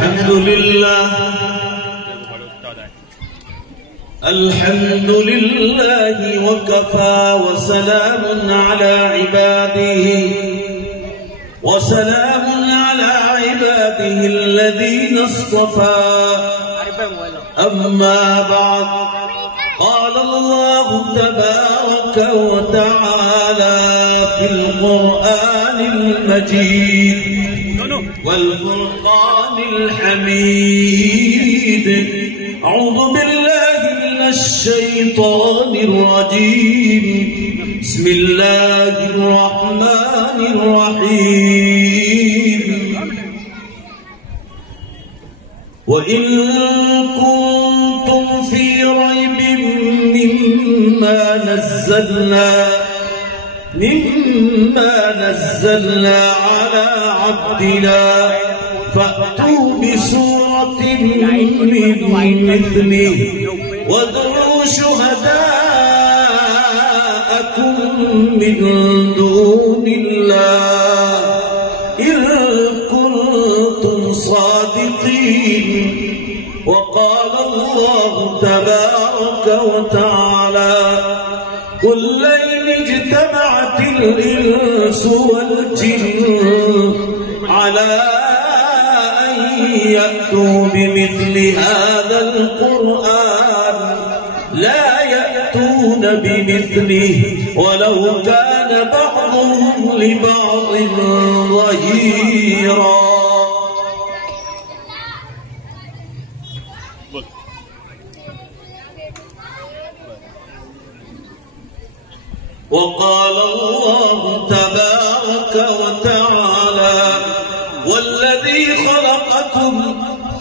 अल्हम्दुलिल्लाह अल्हम्दुलिल्लाहि व कफा व सलामुन अला इबादिही अल्लज़ीना इस्तफ़ा अम्मा बअद क़ाल अल्लाहु तबारक व तआला फिल क़ुरआनिल मजीद वल फ़ुरक़ानिल हमीद अऊज़ु बिल्लाहि मिनश शैतानिर रजीम बिस्मिल्लाहिर रहमानिर रहीम व इन कुंतुम फी रैबिन मिम्मा नज़्ज़लना अला अब्दिना फ़अतू बिसूरतिन मिन मिस्लिही वद'ू शुहदाअकुम मिन दूनिल्लाह इन कुंतुम सादिक़ीन वक़ाल अल्लाहु तबारक व तआला कुल इन इज्तमअतिल इंसु वल जिन्नु अला अन यअतू बिमिस्लि हाज़ल क़ुरआन ला यअतून बिमिस्लिहि वलौ कान बअ्दुहुम लिबअ्दिन ज़हीरा। वक़ाल अल्लाहु तबारक व तआला वल्लज़ी ख़लक़कुम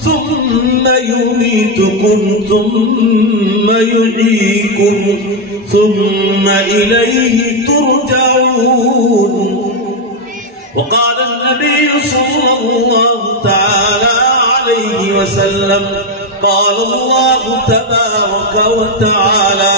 सुम्मा युमीतुकुम सुम्मा युहयीकुम सुम्मा इलैहि तुरजऊन। वक़ाल अन्नबिय्यु सल्लल्लाहु तआला अलैहि वसल्लम क़ाल अल्लाहु तबारक व तआला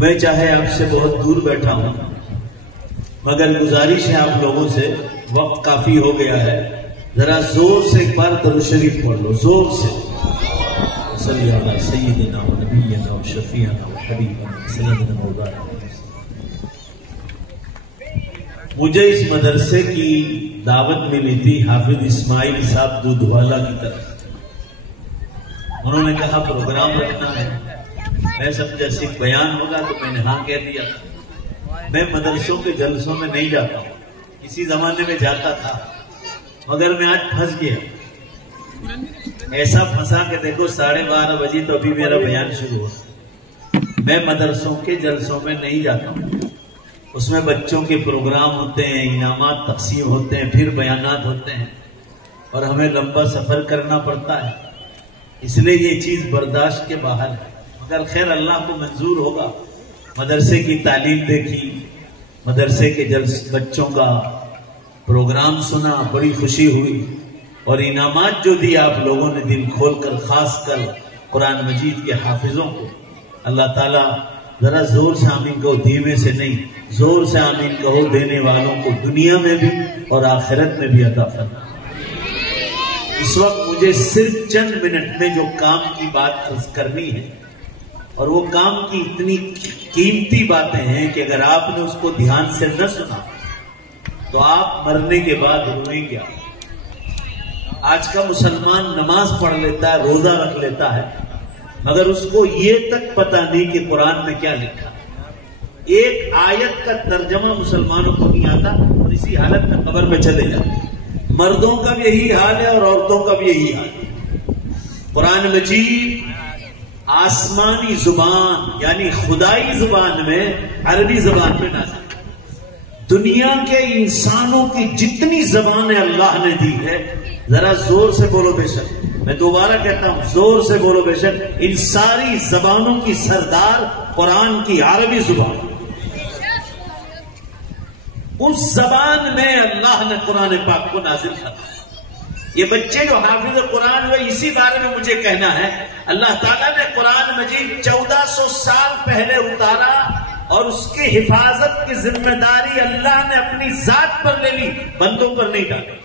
मैं चाहे आपसे बहुत दूर बैठा हूं मगर गुजारिश है आप लोगों से, वक्त काफी हो गया है, जरा जोर से एक बार दरूद शरीफ पढ़ लो, जोर से। सल्ली अला सय्यिदिना व नबिय्यिना व शफीअना व हबीबना सय्यिदना मौलाना। मुझे इस मदरसे की दावत मिली थी हाफिज इस्माइल साहब दूधवाला की तरफ। उन्होंने कहा प्रोग्राम रखना है, मैं समझा सिर्फ बयान होगा तो मैंने हाँ कह दिया। मैं मदरसों के जलसों में नहीं जाता हूँ, किसी जमाने में जाता था मगर मैं आज फंस गया। ऐसा फंसा के देखो 12:30 बजे तो अभी मेरा बयान शुरू हुआ। मैं मदरसों के जलसों में नहीं जाता हूँ, उसमें बच्चों के प्रोग्राम होते हैं, इनामात तकसीम होते हैं, फिर बयानात होते हैं और हमें लंबा सफर करना पड़ता है, इसलिए ये चीज बर्दाश्त के बाहर है। मगर खैर अल्लाह को मंजूर होगा। मदरसे की तालीम देखी, मदरसे के बच्चों का प्रोग्राम सुना, बड़ी खुशी हुई और इनामात जो दिए आप लोगों ने दिल खोलकर, खासकर कुरान मजीद के हाफिजों को, अल्लाह ताला जरा जोर से आमीन कहो, धीमे से नहीं, जोर से आमीन कहो। देने वालों को दुनिया में भी और आखिरत में भी अता फरमा। इस वक्त मुझे सिर्फ चंद मिनट में जो काम की बात करनी है और वो काम की इतनी कीमती बातें हैं कि अगर आपने उसको ध्यान से न सुना तो आप मरने के बाद रोएंगे। आज का मुसलमान नमाज पढ़ लेता है, रोजा रख लेता है, मगर उसको ये तक पता नहीं कि कुरान में क्या लिखा। एक आयत का तर्जमा मुसलमानों को नहीं आता और इसी हालत में कब्र में चले जाते। मर्दों का भी यही हाल है और औरतों का भी यही हाल है। कुरान मजीद आसमानी जुबान यानी खुदाई जुबान में, अरबी जुबान में नाज़िल। दुनिया के इंसानों की जितनी जबानें अल्लाह ने दी है, जरा जोर से बोलो बेशक, मैं दोबारा कहता हूं, जोर से बोलो बेशक, इन सारी जबानों की सरदार कुरान की अरबी जुबान। उस जबान में अल्लाह ने कुरान पाक को नाजिल किया। ये बच्चे जो हाफिज कुरान हुए, इसी बारे में मुझे कहना है, अल्लाह ताला ने कुरान मजीद 1400 साल पहले उतारा और उसकी हिफाजत की जिम्मेदारी अल्लाह ने अपनी जात पर ले ली, बंदों पर नहीं डाली।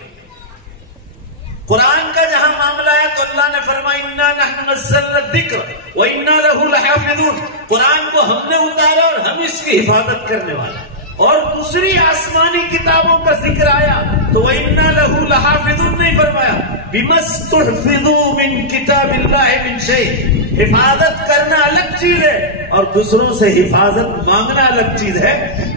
कुरान का जहां मामला है तो अल्लाह ने फरमाया इन्ना नहनु नज़्ज़लना ज़िक्र व इन्ना लहु लहाफ़िज़ून। कुरान को हमने उतारा और हम इसकी हिफाजत करने वाले। और दूसरी आसमानी किताबों का जिक्र आया तो वह इन्ना लहु लहाफ़िज़ून नहीं फरमाया, बिमस्तुहफ़िज़ू मिन किताबिल्लाहि मिन शै। हिफाजत करना अलग चीज है और दूसरों से हिफाजत मांगना अलग चीज है।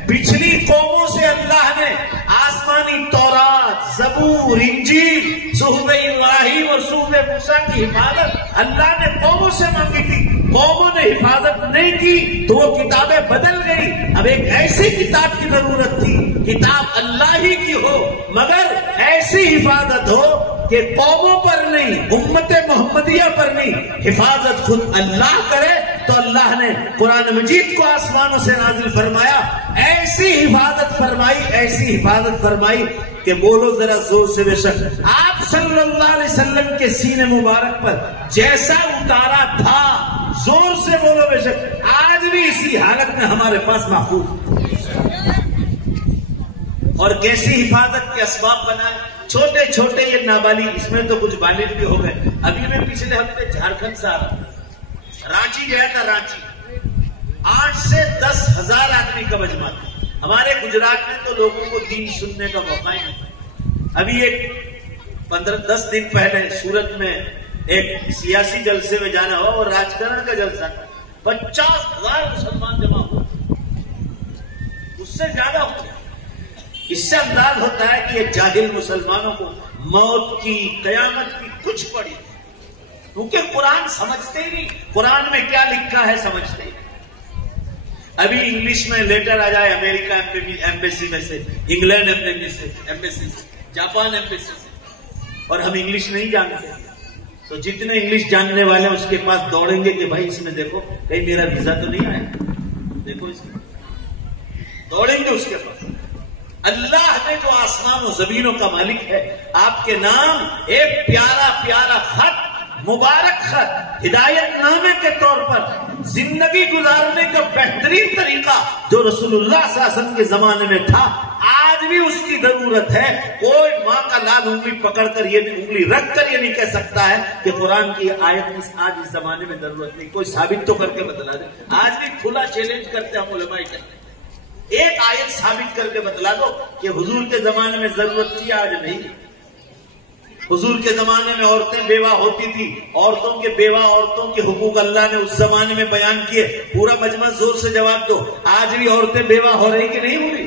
पिछली कौमों से अल्लाह ने आसमानी तौरात, ज़बूर, इंजील, सुहूफ़ इब्राहीम और सुहूफ़ मूसा की हिफाजत अल्लाह ने कौमों से मांगी थी। कौमों ने हिफाजत नहीं की तो वो किताबें बदल गई। अब एक ऐसी किताब की जरूरत थी, किताब अल्लाह ही की हो मगर ऐसी हिफाजत हो कि कौमों पर नहीं, उम्मत मोहम्मदिया पर नहीं, हिफाजत खुद अल्लाह करे। तो अल्लाह ने कुरान मजीद को आसमानों से नाजिल फरमाया, ऐसी हिफाजत फरमाई, ऐसी हिफाजत फरमाई कि बोलो जरा जोर से बेशक, आप सल्लल्लाहु अलैहि वसल्लम के सीने मुबारक पर जैसा उतारा था, जोर से बोलो बेशक, आज भी इसी हालत में हमारे पास महफूज। और कैसी हिफाजत के असबाब बनाए, छोटे छोटे ये नाबालिग, इसमें तो कुछ बालिग भी हो गए। अभी मैं पिछले हफ्ते झारखंड से आ रहा, रांची गया था। रांची 8 से 10 हजार आदमी का मजमा था। हमारे गुजरात में तो लोगों को दीन सुनने का मौका ही नहीं। अभी एक 15-10 दिन पहले सूरत में एक सियासी जलसे में जाना हुआ और राजकारण का जलसा, 50,000 मुसलमान जमा हुए, उससे ज्यादा हुए। इससे अंदाज होता है कि ये जाहिल मुसलमानों को मौत की, कयामत की कुछ पड़ी, क्योंकि कुरान समझते ही नहीं, कुरान में क्या लिखा है समझते ही। अभी इंग्लिश में लेटर आ जाए अमेरिका एम्बेसी में से, इंग्लैंड एम्बेसी से, जापान एम्बेसी से, और हम इंग्लिश नहीं जानते, तो जितने इंग्लिश जानने वाले उसके पास दौड़ेंगे कि भाई इसमें देखो कहीं मेरा वीजा तो नहीं आया, देखो इसमें दौड़ेंगे उसके पास। अल्लाह ने जो आसमान और जमीनों का मालिक है, आपके नाम एक प्यारा प्यारा खत, मुबारक खत, हिदायत नामे के तौर पर जिंदगी गुजारने का बेहतरीन तरीका जो रसूलुल्लाह सल्लल्लाहु अलैहि वसल्लम के जमाने में था, आज भी उसकी जरूरत है। कोई माँ का लाल उंगली पकड़कर ये उंगली रखकर ये नहीं कह सकता है कि कुरान की आयत आज इस जमाने में जरूरत नहीं। कोई साबित तो करके बतला दे। आज भी खुला चैलेंज करते हैं हम उलमाए करते, एक आयत साबित करके बतला दो कि हुजूर के जमाने में जरूरत थी, आज नहीं। हुजूर के जमाने में औरतें बेवा होती थी, औरतों के बेवा औरतों के हुकूक अल्लाह ने उस जमाने में बयान किए। पूरा मजमा जोर से जवाब दो, आज भी औरतें बेवा हो रही कि नहीं हो रही?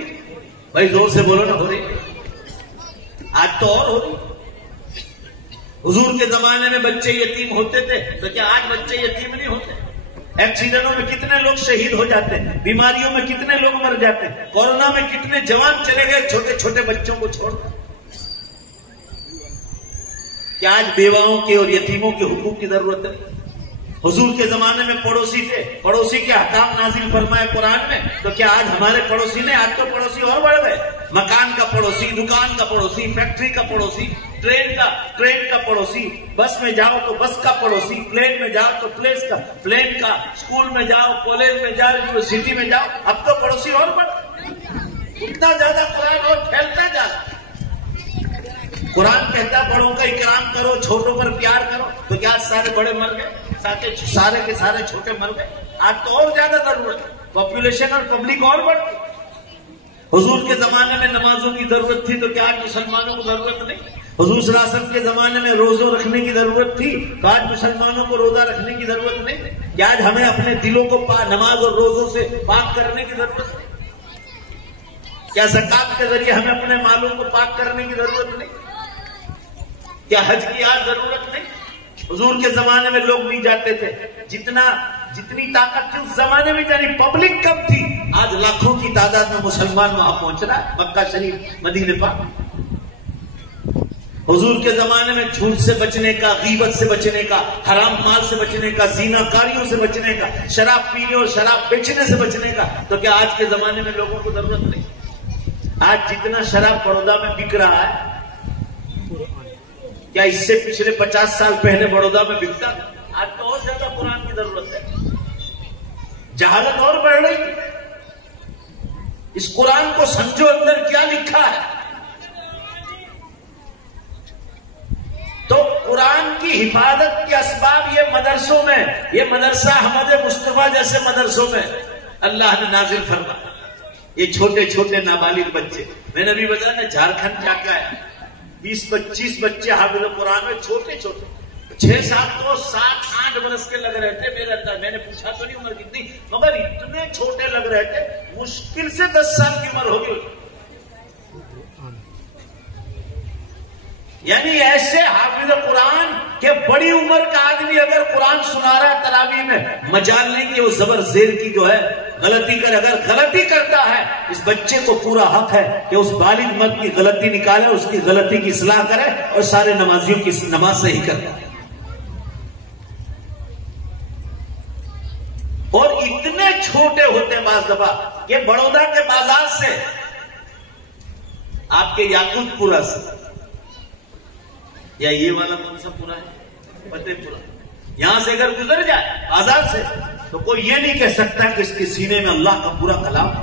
भाई जोर से बोलो ना, हो रही। आज तो और हो रही। हुजूर के जमाने में बच्चे यतीम होते थे, तो क्या आज बच्चे यतीम नहीं होते? एक्सीडेंटों में कितने लोग शहीद हो जाते हैं, बीमारियों में कितने लोग मर जाते हैं, कोरोना में कितने जवान चले गए छोटे छोटे बच्चों को छोड़कर। क्या आज बेवाओं के और यतीमों के हुकूक की जरूरत है? हुजूर के जमाने में पड़ोसी थे, पड़ोसी के हकाम नाजिल फरमाए कुरान में, तो क्या आज हमारे पड़ोसी ने, आज तो पड़ोसी और बढ़ गए। मकान का पड़ोसी, दुकान का पड़ोसी, फैक्ट्री का पड़ोसी, ट्रेन का पड़ोसी, बस में जाओ तो बस का पड़ोसी, प्लेन में जाओ तो प्लेन का, स्कूल में जाओ, कॉलेज में जाओ, यूनिवर्सिटी में जाओ, अब तो पड़ोसी और बढ़। इतना ज्यादा कुरान और फैलता जा रहा। कुरान कहता बड़ों का इकराम करो, छोटों पर प्यार करो, तो क्या सारे बड़े मर गए, सारे के सारे छोटे मर गए? आज तो और ज्यादा जरूरत है, पॉपुलेशन और पब्लिक और बढ़ती। हुजूर के जमाने में नमाजों की जरूरत थी, तो क्या आज मुसलमानों को जरूरत नहीं? हुजूर सल्लल्लाहु अलैहि वसल्लम के जमाने में रोजों रखने की जरूरत थी, तो आज मुसलमानों को रोजा रखने की जरूरत नहीं? क्या आज हमें अपने दिलों को नमाज और रोजों से पाक करने की जरूरत नहीं? क्या ज़कात के जरिए हमें अपने मालों को पाक करने की जरूरत नहीं? क्या हज की आज जरूरत नहीं? हुजूर के जमाने में लोग नहीं जाते थे, जितनी ताकत थी उस जमाने में, यानी पब्लिक कम थी। आज लाखों की तादाद में मुसलमान वहां पहुंच रहा है, मक्का शरीफ, मदीने पाक। हुजूर के जमाने में झूठ से बचने का, गीबत से बचने का, हराम माल से बचने का, ज़िनाकारियों से बचने का, शराब पीने और शराब बेचने से बचने का। तो क्या आज के जमाने में लोगों को जरूरत नहीं? आज जितना शराब बड़ौदा में बिक रहा है, क्या इससे पिछले 50 साल पहले बड़ौदा में बिकता? आज तो और ज्यादा कुरान की जरूरत है। जहालत और बढ़ रही। इस कुरान को समझो, अंदर क्या लिखा है। तो कुरान की हिफाजत के असबाब ये मदरसों में, ये मदरसा अहमद मुस्तफा जैसे मदरसों में अल्लाह ने नाजिल फरमाया। ये छोटे छोटे नाबालिग बच्चे, मैंने अभी बताया ना, झारखंड जाके आया, 20-25 बच्चे हाफिज कुरान में, छोटे छोटे, 6-7 तो 7-8 बरस के लग रहे थे। मैंने पूछा तो नहीं उम्र कितनी, मगर इतने छोटे लग रहे थे, मुश्किल से 10 साल की उम्र होगी। यानी ऐसे हाफिज कुरान के बड़ी उम्र का आदमी अगर कुरान सुना रहा है तरावी में, मजाल नहीं कि वो जबर जेर की जो है गलती करे। अगर गलती करता है, इस बच्चे को पूरा हक है कि उस बालिग मर्द की गलती निकाले, उसकी गलती की इस्लाह करे और सारे नमाजियों की नमाज सही करे। और इतने छोटे होते हैं बाज दफा कि बड़ौदा के बाजार से, आपके याकूतपुरा से, या ये वाला कौन सा पूरा है, फतेहपुरा, यहां से अगर गुजर जाए बाजार से, तो कोई ये नहीं कह सकता कि इसके सीने में अल्लाह का पूरा कलाम है।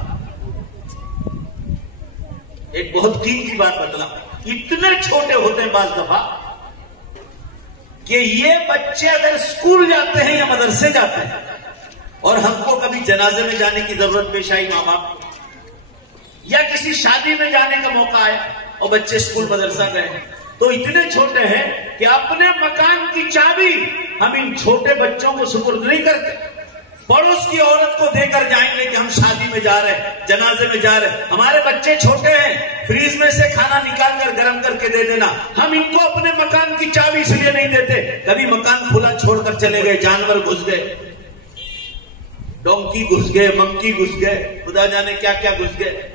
एक बहुत कीमती बात बतला, इतने छोटे होते हैं बाज दफा कि ये बच्चे अगर स्कूल जाते हैं या मदरसे जाते हैं, और हमको कभी जनाजे में जाने की जरूरत पेश आई माँ बाप को, या किसी शादी में जाने का मौका आया और बच्चे स्कूल मदरसा गए, तो इतने छोटे हैं कि अपने मकान की चाबी हम इन छोटे बच्चों को सुपुर्द नहीं करते। पड़ोस की औरत को देकर जाएंगे कि हम शादी में जा रहे हैं, जनाजे में जा रहे हैं, हमारे बच्चे छोटे हैं, फ्रीज में से खाना निकाल कर गर्म करके दे देना। हम इनको अपने मकान की चाबी इसलिए नहीं देते, कभी मकान खुला छोड़कर चले गए, जानवर घुस गए, डोंकी घुस गए, मंकी घुस गए, खुदा जाने क्या क्या घुस गए।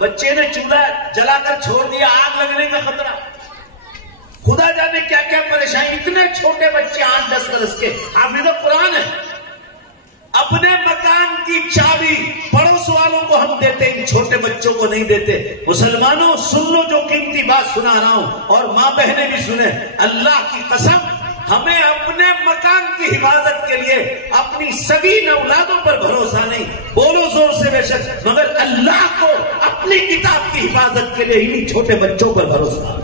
बच्चे ने चूल्हा जलाकर छोड़ दिया, आग लगने का खतरा, खुदा जाने क्या क्या परेशानी। इतने छोटे बच्चे 8-10 वर्ष के हाफिज कुरान है, अपने मकान की चाबी पड़ोस वालों को हम देते, इन छोटे बच्चों को नहीं देते। मुसलमानों सुन लो जो कीमती बात सुना रहा हूं, और मां बहनें भी सुने, अल्लाह की कसम, हमें अपने मकान की हिफाजत के लिए अपनी सभी औलादों पर भरोसा नहीं, बोलो जोर से बेशक, मगर अल्लाह को अपनी किताब की हिफाजत के लिए इन्हीं छोटे बच्चों पर भरोसा।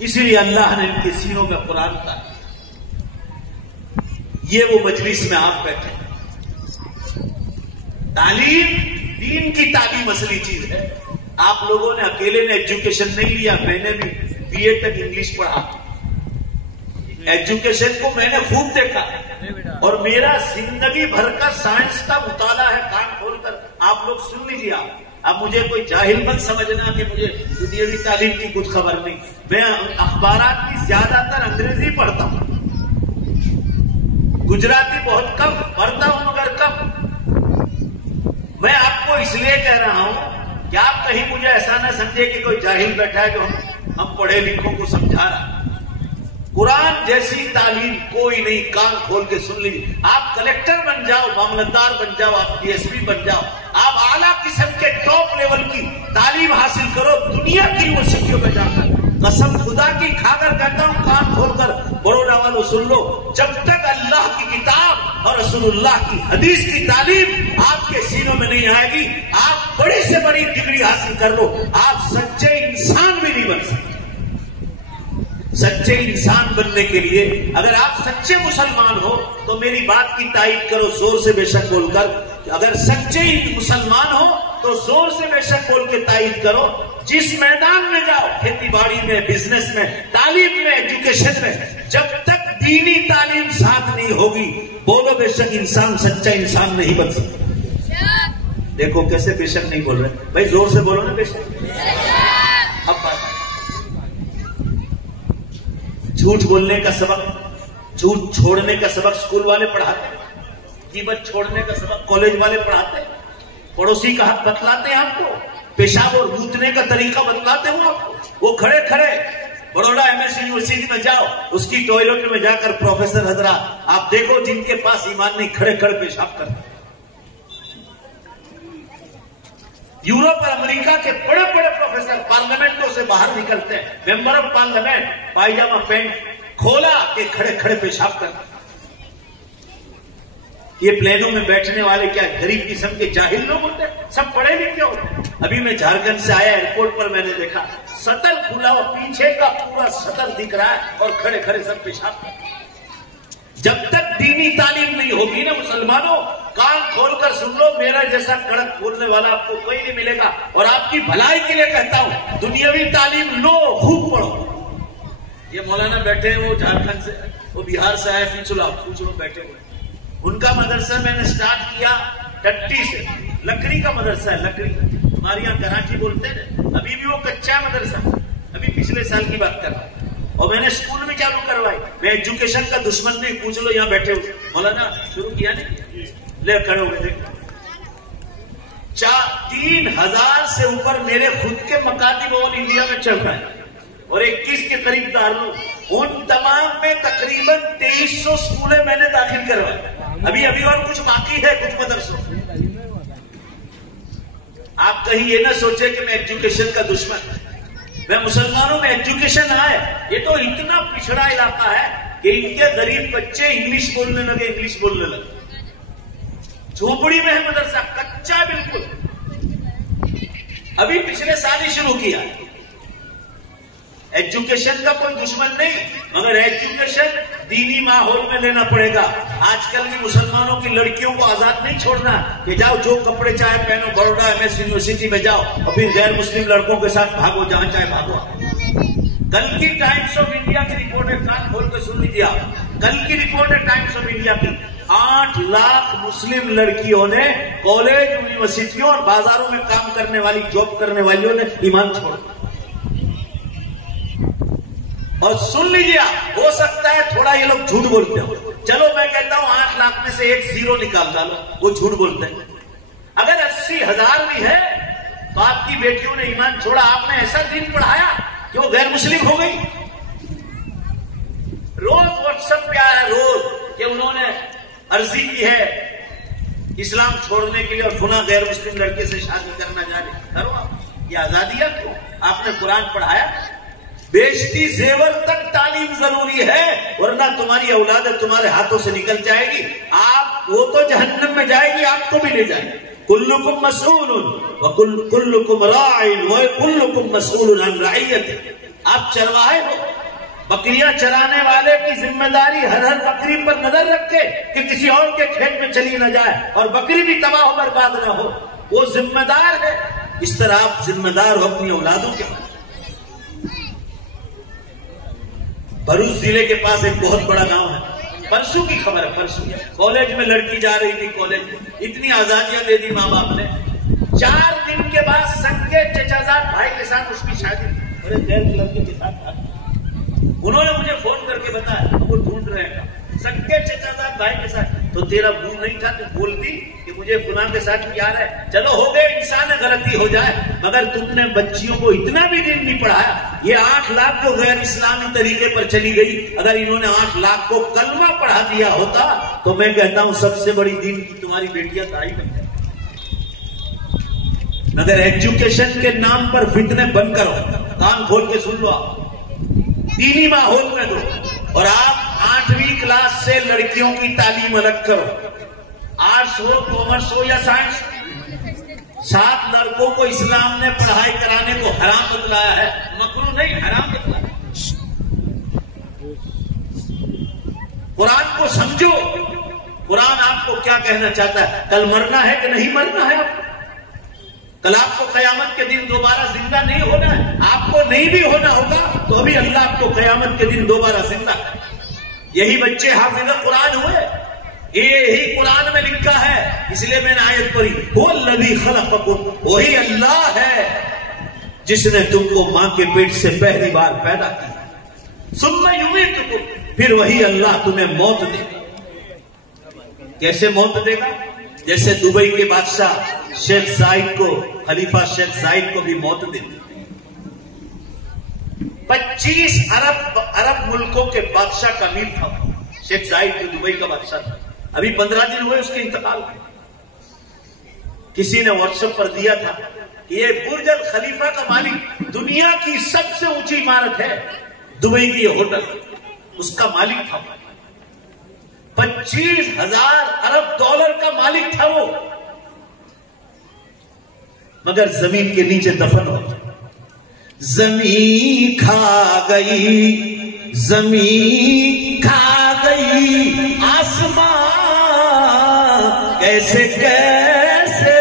इसीलिए अल्लाह ने इनके सीनों में कुरान का, ये वो मजलिस में आप बैठे, तालीम, दीन की तालीम असली चीज है। आप लोगों ने अकेले ने एजुकेशन नहीं लिया, मैंने भी बीए तक इंग्लिश पढ़ा, एजुकेशन को मैंने खूब देखा, और मेरा जिंदगी भर का साइंस का मुताला है, कान खोलकर आप लोग सुन लीजिए। अब मुझे कोई जाहिल मत समझना कि मुझे दुनियावी तालीम की कुछ खबर नहीं। मैं अखबारात की ज्यादातर अंग्रेजी पढ़ता हूं, गुजराती बहुत कम पढ़ता हूं, मगर कम। मैं आपको इसलिए कह रहा हूं कि आप कहीं मुझे ऐसा ना समझे कि कोई जाहिल बैठा है जो हम पढ़े लिखों को समझा रहा। कुरान जैसी तालीम कोई नहीं, कान खोल के सुन लीजिए। आप कलेक्टर बन जाओ, मामलतदार बन जाओ, आप डीएसपी बन जाओ, आप आला किस्म के टॉप लेवल की तालीम हासिल करो दुनिया की यूनिवर्सिटियों में जाकर, कसम खुदा की खाकर कहता हूं, कान खोलकर बड़ौदा वालों सुन लो, जब तक अल्लाह की किताब और रसूलुल्लाह की हदीस की तालीम आपके सीनों में नहीं आएगी, आप बड़ी से बड़ी डिग्री हासिल कर लो, आप सच्चे इंसान भी नहीं बन सकते। सच्चे इंसान बनने के लिए अगर आप सच्चे मुसलमान हो तो मेरी बात की तायीद करो जोर से बेशक बोलकर, अगर सच्चे मुसलमान हो तो जोर से बेशक बोल के तायीद करो। जिस मैदान में जाओ, खेती बाड़ी में, बिजनेस में, तालीम में, एजुकेशन में, जब तक दीनी तालीम साथ नहीं होगी, बोलो बेशक इंसान सच्चा इंसान नहीं बन सकता। देखो कैसे बेशक नहीं बोल रहे भाई, जोर से बोलो ना बेशक। अब बात झूठ बोलने का सबक, झूठ छोड़ने का सबक स्कूल वाले पढ़ाते हैं, ग़ीबत छोड़ने का सबक कॉलेज वाले पढ़ाते हैं, पड़ोसी का हक बतलाते हैं आपको, पेशाब और मूतने का तरीका बतलाते हो आपको। वो खड़े खड़े बड़ौदा एमएस यूनिवर्सिटी में जाओ, उसकी टॉयलेट में जाकर प्रोफेसर हजरात आप देखो जिनके पास ईमान नहीं, खड़े खड़े पेशाब करते। यूरोप और अमेरिका के बड़े बड़े प्रोफेसर पार्लियामेंटों से बाहर निकलते हैं, member of parliament pyjama pant खोला के खड़े खड़े पेशाब करते। ये प्लेनों में बैठने वाले क्या गरीब किस्म के जाहिल लोग होते हैं? सब पढ़े लिखे होते। अभी मैं झारखंड से आया, एयरपोर्ट पर मैंने देखा सतर खुला हुआ, पीछे का पूरा सतर दिख रहा है और खड़े खड़े सब पेशाब करते। जब तक दीनी तालीम नहीं होगी ना मुसलमानों, कान खोलकर सुन लो, मेरा जैसा कड़क बोलने वाला आपको कोई नहीं मिलेगा। और आपकी भलाई के लिए कहता हूं, दुनियावी तालीम लो, खूब पढ़ो। ये मौलाना बैठे हैं, वो झारखंड से, वो बिहार से आए, पूछ लो बैठे हुए। उनका मदरसा मैंने स्टार्ट किया टट्टी से, लकड़ी का मदरसा है, लकड़ी, हमारे यहाँ कराची बोलते हैं। अभी भी वो कच्चा मदरसा, अभी पिछले साल की बात कर रहा हूं। और मैंने स्कूल में चालू करवाई। मैं एजुकेशन का दुश्मन नहीं, पूछ लो यहाँ बैठे हुए। मौलाना शुरू किया नहीं, ले खड़े हुए देखो, 3000 से ऊपर मेरे खुद के मकातिब ऑल इंडिया में चल रहा है और 21 के करीब दारुल, उन तमाम में तकरीबन 2300 स्कूलें मैंने दाखिल करवाए। अभी और कुछ बाकी है, कुछ मदरसों। आप कहीं ये ना सोचे कि मैं एजुकेशन का दुश्मन, मैं मुसलमानों में एजुकेशन आए। ये तो इतना पिछड़ा इलाका है कि इनके गरीब बच्चे इंग्लिश बोलने लगे, झोपड़ी में है मदरसा, कच्चा बिल्कुल, अभी पिछले साल ही शुरू किया। एजुकेशन का कोई दुश्मन नहीं, मगर एजुकेशन दीनी माहौल में लेना पड़ेगा। आजकल की मुसलमानों की लड़कियों को आजाद नहीं छोड़ना कि जाओ जो कपड़े चाहे पहनो, बड़ौदा एमएस यूनिवर्सिटी में जाओ और फिर गैर मुस्लिम लड़कों के साथ भागो, जहां चाहे भागो। कल की टाइम्स ऑफ इंडिया की रिपोर्ट है, कान खोल के सुन लीजिए आप, कल की रिपोर्ट है टाइम्स ऑफ इंडिया की, 8 लाख मुस्लिम लड़कियों ने कॉलेज, यूनिवर्सिटियों और बाजारों में काम करने वाली, जॉब करने वालियों ने ईमान छोड़ा। और सुन लीजिए आप, हो सकता है थोड़ा ये लोग झूठ बोलते हो, चलो मैं कहता हूं 8 लाख में से एक जीरो निकाल डालो, वो झूठ बोलते हैं। अगर 80,000 भी है तो आपकी बेटियों ने ईमान छोड़ा, आपने ऐसा दिन पढ़ाया कि वो गैर मुस्लिम हो गई। रोज व्हाट्सएप पे आया रोज कि उन्होंने अर्जी की है इस्लाम छोड़ने के लिए और फुला गैर मुस्लिम लड़के से शादी करना जाने करो। आप ये आजादी है क्यों? आपने कुरान पढ़ाया, बेशती जेवर तक तालीम जरूरी है, वरना तुम्हारी औलाद तुम्हारे हाथों से निकल जाएगी। आप वो तो जहन्नम में जाएगी, आपको भी ले जाएगी। कुल्लुकुम मसऊलुन व कुल्लुकुम राइन व कुल्लुकुम मसऊलुन अन रइयतिही। आप चरवाहे हो, बकरियां चराने वाले की जिम्मेदारी हर बकरी पर नजर रखे कि किसी और के खेत में चली न जाए और बकरी भी तबाह हो बर्बाद न हो, वो जिम्मेदार है। इस तरह आप जिम्मेदार हो अपनी औलादों के। भरूच जिले के पास एक बहुत बड़ा गांव है, परसों की खबर है, परसों कॉलेज में लड़की जा रही थी, कॉलेज में इतनी आजादियां दे दी माँ बाप ने। 4 दिन के बाद संके चचाजाद भाई के साथ उसकी शादी थी, बड़े गैर लड़के के साथ। उन्होंने मुझे फोन करके बताया वो ढूंढ रहे हैं संके चचाजाद भाई के साथ। तो तेरा मुंह नहीं था, तू बोलती कि मुझे फुला के साथ प्यार है। चलो हो गए, इंसान गलती हो जाए, मगर तुमने बच्चियों को इतना भी दिन नहीं पढ़ाया। ये 8 लाख जो गैर इस्लामी तरीके पर चली गई, अगर इन्होंने 8 लाख को कलमा पढ़ा दिया होता तो मैं कहता हूं सबसे बड़ी दीन की तुम्हारी बेटियां दाई बन जाए। मगर एजुकेशन के नाम पर फितने बंद करो, कान खोल के सुन लो, आप दीनी माहौल में दो। और आप 8वीं क्लास से लड़कियों की तालीम अलग करो, आर्ट्स हो, कॉमर्स हो या साइंस। 7 लड़कों को इस्लाम ने पढ़ाई कराने को हराम बतलाया है, मकरूह नहीं, हराम बतलाया। कुरान को समझो, कुरान आपको क्या कहना चाहता है। कल मरना है कि नहीं मरना है आपको? कल आपको कयामत के दिन दोबारा जिंदा नहीं होना है। आपको नहीं भी होना होगा तो अभी अल्लाह आपको कयामत के दिन दोबारा जिंदा करे। यही बच्चे हाफिज़ कुरान हुए, यही कुरान में लिखा है, इसलिए मैंने आयत पढ़ी, हुवल्लज़ी खलक़कुम, वही अल्लाह है जिसने तुमको मां के पेट से पहली बार पैदा किया। सुम्मा युमीतुकुम, फिर वही अल्लाह तुम्हें मौत देगा। कैसे मौत देगा? जैसे दुबई के बादशाह शेख जायद को, खलीफा शेख जायद को भी मौत दी। 25 अरब मुल्कों के बादशाह का अमीर था शेख जायद, जो दुबई का बादशाह था। अभी 15 दिन हुए उसके इंतकाल में। किसी ने व्हाट्सएप पर दिया था कि ये बुर्ज अल खलीफा का मालिक, दुनिया की सबसे ऊंची इमारत है दुबई की होटल, उसका मालिक था। 25,000 अरब डॉलर का मालिक था वो, मगर जमीन के नीचे दफन हो। जमीन खा गई, जमीन खा गई आसमां, कैसे कैसे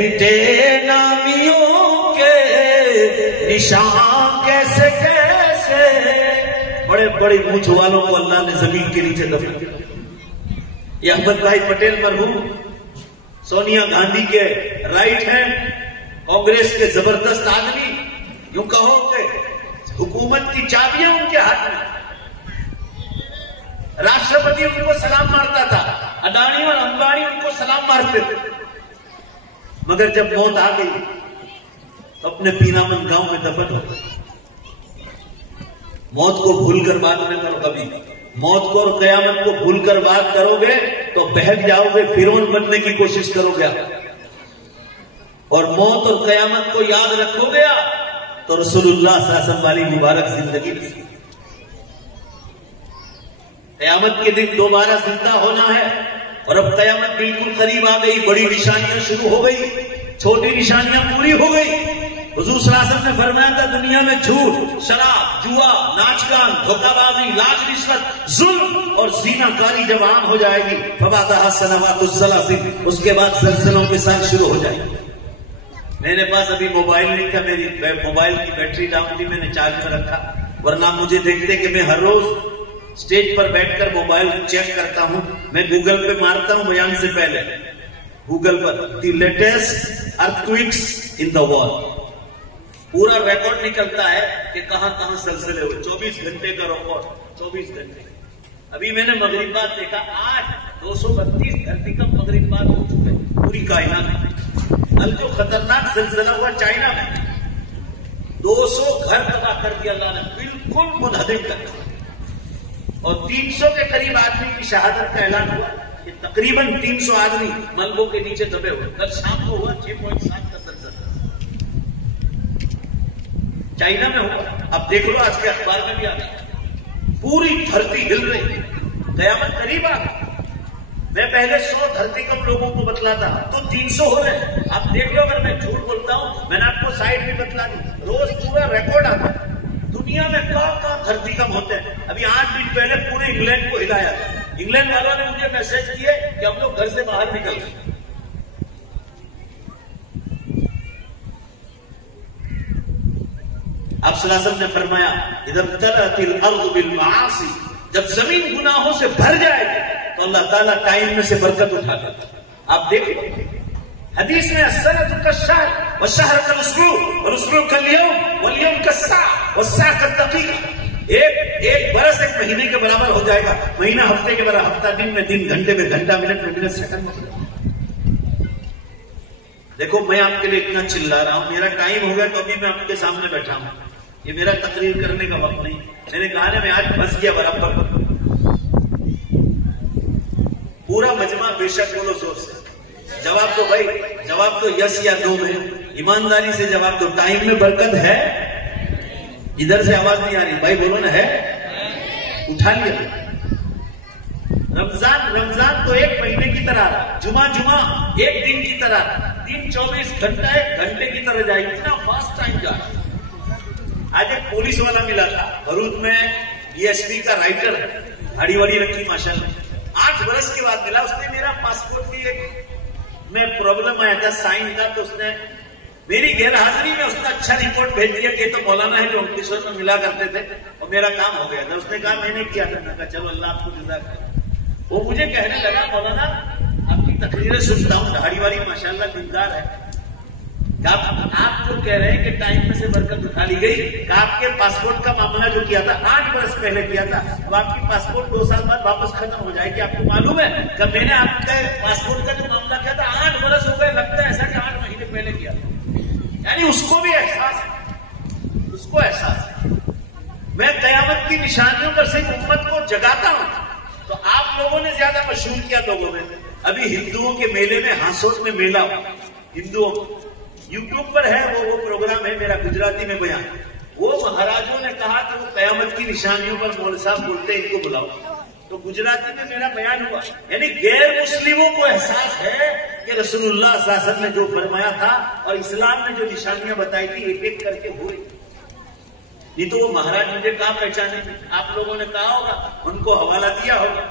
मिटे नामियों के निशान, कैसे कैसे। बड़े बड़े मूंछ वालों को अल्लाह ने जमीन के नीचे दफन किया। ये अहमद भाई पटेल मरहूम सोनिया गांधी के राइट हैंड, कांग्रेस के जबरदस्त आदमी, यूं कहो कि हुकूमत की चाबियां उनके हाथ में। राष्ट्रपति उनको सलाम मारता था, अडानी और अंबानी उनको सलाम मारते थे, मगर जब मौत आ गई तो अपने पीनामन गांव में दफन हो गए। मौत को भूलकर बात न करो कभी। मौत को और कयामत को भूलकर बात करोगे तो बहक जाओगे, फिरौन बनने की कोशिश करोगे। और मौत और कयामत को याद रखोगे तो रसूलुल्लाह सल्लल्लाहु अलैहि वसल्लम वाली मुबारक जिंदगी नसीब। कयामत के दिन दोबारा जिंदा होना है, और अब कयामत बिल्कुल करीब आ गई। बड़ी निशानियां शुरू हो गई, छोटी निशानियां पूरी हो गई। हुजूर सल्लल्लाहु अलैहि वसल्लम ने फरमाया था, दुनिया में झूठ, शराब, जुआ, नाच गान, धोखाबाजी, लाज रिश्वत, जुल्म और ज़िनाकारी जब आम हो जाएगी, फबादहा सनवातुस सलासिल, उसके बाद सलसलों के साथ शुरू हो जाएगी। मेरे पास अभी मोबाइल नहीं था, मेरी मोबाइल की बैटरी डाउन थी, मैंने चार्ज में रखा, वरना मुझे देखते कि मैं हर रोज स्टेज पर बैठकर मोबाइल चेक करता हूं। मैं गूगल पे मारता हूं बयान से पहले, गूगल पर the latest earthquakes in the world, पूरा रिकॉर्ड निकलता है कि कहां कहां सलसले हुए। 24 घंटे का रिकॉर्ड, 24 घंटे। अभी मैंने मगरिब बाद देखा, आज 232 धरतीकंप मगरिब बाद हो चुके पूरी कायनात में। कल जो खतरनाक सिलसिला हुआ चाइना में, 200 घर तबाह कर दिया अल्लाह ने, बिल्कुल मुनहदिम कर। और 300 के करीब आदमी की शहादत का ऐलान हुआ। ये तकरीबन 300 आदमी मलबों के नीचे दबे हुए। कल शाम को हुआ 6.7 का सिलसिला चाइना में हुआ। अब देख लो, आज के अखबार में भी आ गया, पूरी धरती हिल रही, कयामत करीब आ गई। मैं पहले 100 धरतीकंप लोगों को बतलाता, तो 300 हो रहे हैं। आप देख लो, अगर मैं झूठ बोलता हूं, मैंने आपको साइड भी बतला दी, रोज पूरा रिकॉर्ड आता है दुनिया में कहां धरतीकंप होते हैं। अभी 8 दिन पहले पूरे इंग्लैंड को हिलाया था। इंग्लैंड वालों ने मुझे मैसेज किए कि हम लोग घर से बाहर निकल गए। आप सल्लल्लाहु अलैहि वसल्लम ने फरमाया, इधर तलतिल अर्द बिल माआसी, जब जमीन गुनाहों से भर जाएगी तो अल्लाह ताला टाइम में से बरकत उठा देता। आप देखो हदीस में, अस्सनतु कश्शहर वश्शहर कलुस्बू वलुस्बू कलयौम वलयौम कस्सा वस्सा कदकीका। एक बरस एक महीने के बराबर हो जाएगा, महीना हफ्ते के बराबर, हफ्ता दिन में दिन, घंटे में घंटा, मिनट में मिनट, सेकंड में। देखो मैं आपके लिए इतना चिल्ला रहा हूं, मेरा टाइम हो गया तो अभी मैं आपके सामने बैठा हूं। ये मेरा तकरीर करने का वक्त नहीं। मैंने कहा ना, मैं आज फंस गया बराबर। पूरा मजमा बेशक बोलो जोर से, जवाब दो भाई, जवाब दो यस या नो में, ईमानदारी से जवाब दो। टाइम में बरकत है? इधर से आवाज नहीं आ रही भाई, बोलो ना है। उठा लिया। रमजान तो एक महीने की तरह, जुमा एक दिन की तरह, दिन 24 घंटा एक घंटे की तरह जाए, इतना फास्ट टाइम जा रहा। आज एक पुलिस वाला मिला था भरूच में, ESP का राइटर, हड़ी वड़ी रखी माशाल्लाह। 8 वर्ष के बाद मिला। उसने मेरा पासपोर्ट की एक में प्रॉब्लम आया था साइन का, तो उसने मेरी गैर हाजिरी में उसने अच्छा रिपोर्ट भेज दिया कि तो मौलाना है जो अमृतसर में मिला करते थे, और मेरा काम हो गया था। उसने कहा मैंने किया था। मैं कहा चलो अल्लाह आपको जुदा करे। वो मुझे कहने लगा, मौलाना आपकी तकरीरें सुनता हूँ, दाढ़ी वाली माशाल्लाह दीनदार है, आप जो कह रहे हैं कि टाइम में से बरकत उठा ली गई, आपके पासपोर्ट का मामला जो किया था 8 वर्ष पहले किया था, अब आपकी पासपोर्ट 2 साल बाद वापस खत्म हो जाएगी। आपको मालूम है कि मैंने आपके पासपोर्ट का जो मामला किया था 8 वर्ष हो गए, लगता है ऐसा कि 8 महीने पहले किया था। यानी उसको भी एहसास है, उसको एहसास है। मैं कयामत की निशानियों पर सिर्फ उम्मत को जगाता हूं, तो आप लोगों ने ज्यादा मशहूर किया लोगों में। अभी हिंदुओं के मेले में हांसोट में मेला, हिंदुओं यूट्यूब पर है वो प्रोग्राम है मेरा गुजराती में बयान। वो महाराजों ने कहा कि वो कयामत की निशानियों पर मौलवी साहब बोलते हैं, इनको बुलाओ। तो गुजराती में मेरा बयान हुआ। यानी गैर मुस्लिमों को एहसास है कि रसूलुल्लाह सल्लल्लाहु अलैहि वसल्लम ने जो फरमाया था और इस्लाम ने जो निशानियां बताई थी एक एक करके हुई। नहीं तो वो महाराज मुझे कहां पहचाने? आप लोगों ने कहा होगा, उनको हवाला दिया होगा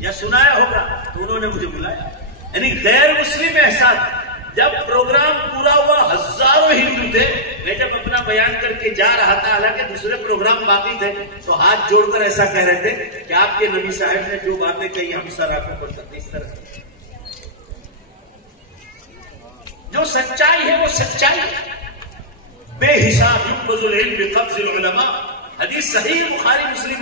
या सुनाया होगा, तो उन्होंने मुझे बुलाया। यानी गैर मुस्लिम एहसास। जब प्रोग्राम पूरा हुआ, हजारों हिंदू थे, मैं जब अपना बयान करके जा रहा था, हालांकि दूसरे प्रोग्राम बाकी थे, तो हाथ जोड़कर ऐसा कह रहे थे कि आपके नबी साहब ने जो बातें कही हम सर आंखों पर करते। इस तरह जो सच्चाई है वो सच्चाई है। बेहिसाब हदीस सही बुखारी मुस्लिम।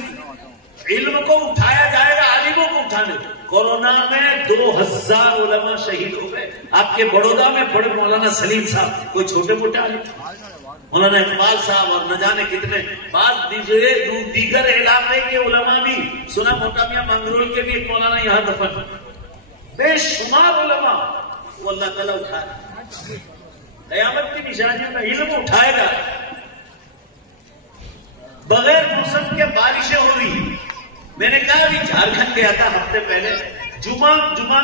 इल्म को उठाया जाएगा, आलिमों को उठाने। कोरोना में 2000 उलमा शहीद हो गए। आपके बड़ौदा में बड़े मौलाना सलीम साहब, कोई छोटे मोटे आलिम, मौलाना इकबाल साहब और न जाने कितने बाद दीगर इलाके के उलमा भी, सुना मोटा मियां मंगरूल के भी एक मौलाना यहां दफन। बेशुमार उलमा वो अल्लाह ताला उठाए। कयामत की निशानियों का इल्म उठाएगा। बगैर मौसम के बारिशें हो रही। मैंने कहा अभी झारखंड गया था हफ्ते पहले, जुमा